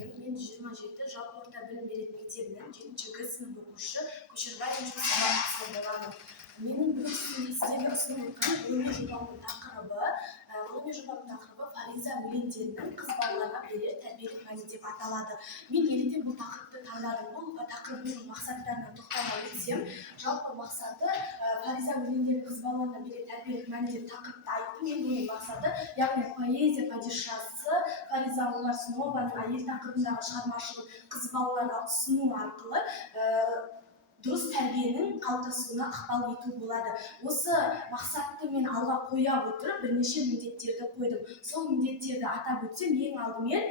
Жайым, мен 27 жалпы орта білім беретін мектебінің 7-ші сынып оқушысы Көшербаева Самат боламын. Менің бүгін сіздерге ұсынып отырған ғылыми жобамның тақырыбы Фариза өлеңдерінің қыз балаларға берер тәрбиелік мәні деп аталады. Мен неліктен бұл тақырыпты таңдадым? Бұл тақырыбының мақсаттарына тоқтала өтсем, жалпы мақсаты Фариза өлеңдерінің қыз балаларға берер тәрбиелік мәні деп тақырыпты айттым. Мен оның мақсаты, яғни поэзия падишасы Фариза Оңғарсынованың әйел тақырыбындағы шығармашылық қыз балаларға ұсыну арқылы дұрыс тәрбиенің қалыптасуына ықпал ету болады. Осы мақсатты мен алға қоя отырып бірнеше міндеттерді қойдым. Сол міндеттерді атап өтсем, ең алдымен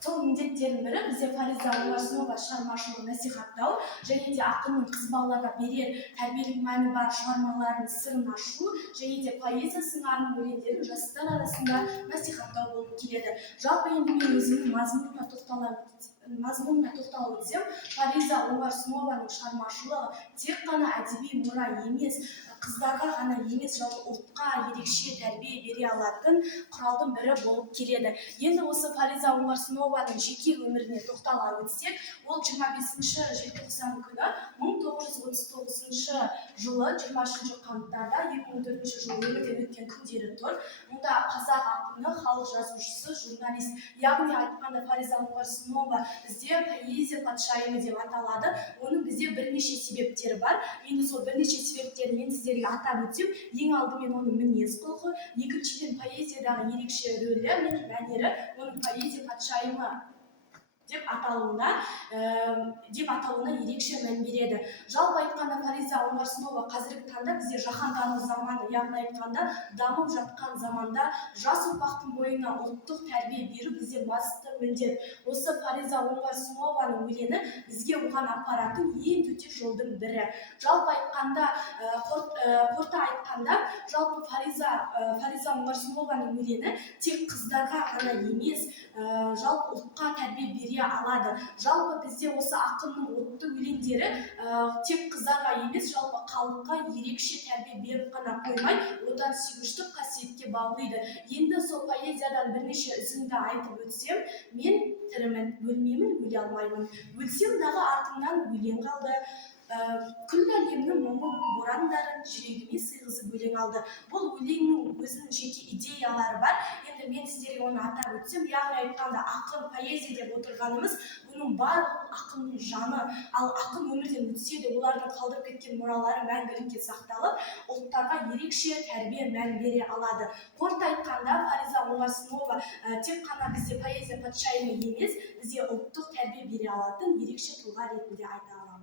сол міндеттердің бірі бізде Фариза Оңғарсынова шығармашылығын насихаттау, және де ақынның қыз балаларға берер тәрбиелік мәні бар шығармаларының сырын ашу, және де поэзия сыңарының өлеңдерін жастар арасында насихаттау болып келеді. Жалпы енді мен өзімнің мазмұнына тоқталып өтсем, Фариза Оңғарсынованың шығармашылығы тек қана әдеби мұра емес, қыздарға ғана емес, жалпы ұлтқа ерекше тәрбие бере алатын құралдың бірі болып келеді. Енді осы Фариза Оңғарсынованың жеке өміріне тоқтала өтсек, ол 25 желтоқсан күні 1939 жылы 20 қаңтарда 2004 жылы өмірден өткен күндері тұр. Мұнда қазақ ақыны, халық жазушысы, журналист, яғни айтқанда Фариза Оңғарсынова бізде поэзия патшайымы деп аталады. Оның бізде бірнеше себептері бар. Енді сол бірнеше себептерін мен сіздерге атап өтсем, ең алдымен оның мінез құлқы, екіншіден поэзиядағы ерекше рөлі мен мәнері оның поэзия патшайымы деп аталуына ерекше мән береді. Жалпы айтқанда Фариза Оңғарсынова қазіргі таңда бізде жаһандану заманы, яғни айтқанда дамып жатқан заманда жас ұрпақтың бойына ұлттық тәрбие беру бізде басты міндет. Осы Фариза Оңғарсынованың өлеңі бізге оған апаратын ең төте жолдың бірі. Жалпы айтқанда, қорыта айтқанда, жалпы Фариза Оңғарсынованың өлеңі тек қыздарға ғана емес, жалпы ұлтқа тәрбие бере алады. Жалпы бізде осы ақынның отты өлеңдері тек қыздарға емес, жалпы халыққа ерекше тәрбие беріп қана қоймай, отансүйгіштік қасиетке баулиды. Енді сол поэзиядан бірнеше үзінді айтып өтсем, мен тірімін, өлмеймін, өле алмаймын. Өлсем дағы артымнан өлең қалды. Күллі әлемнің мұңы борандарын жүрегіме сыйғызып өлең алды. Бұл өлеңнің өзінің жеке идеялары бар. Енді мен сіздерге оны атап өтсем, яғни айтқанда ақын поэзия деп отырғанымыз, бұның барлық ақынның жаны, ал ақын өмірден өтсе де олардың қалдырып кеткен мұралары мәңгілікке сақталып, ұлттарға ерекше тәрбие мән бере алады. Қорыта айтқанда, Фариза Оңғарсынова тек қана бізде поэзия патшайымы емес, бізде ұлттық тәрбие бере алатын ерекше тұлға ретінде айта аламыз.